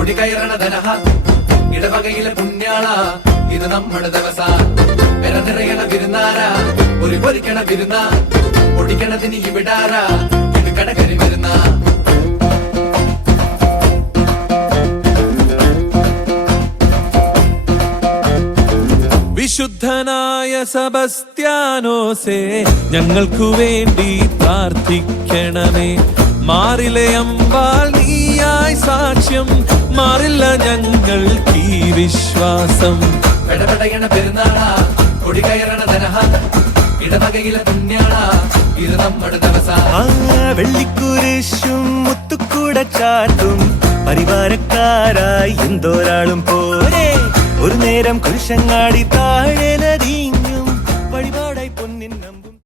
കൊടി കയറണ ധനഹ ഇടവകയിലെ പുണ്യാള ഇത് നമ്മുടെ ദിവസ പെര നിറയണ വിരുന്നാര ഒരു പൊരിക്കണ വിരുന്ന പൊടിക്കണതിന് ഇവിടാര ഇത് കടകരി വരുന്ന വിശുദ്ധനായ സെബസ്ത്യാനോസേ ഞങ്ങൾക്കു വേണ്ടി പ്രാർത്ഥിക്കണമേ. മാറിലെ അമ്പാൽ നീയായി സാക്ഷ്യം മാറില്ല ഞങ്ങൾക്ക് ഈ വിശ്വാസം. പെടപെടയണ പെരുന്നാള കൊടി കയറണ ധനഹ ഇടവകയിലെ പുണ്യാള ഇത് നമ്മുടെ ദിവസ. വെള്ളിക്കുരിശും മുത്തുക്കൂട ചാട്ടും പരിവാരക്കാരായി എന്തോരാളും പോരെ ഒരു നേരം കുരിശങ്ങാടി താഴെ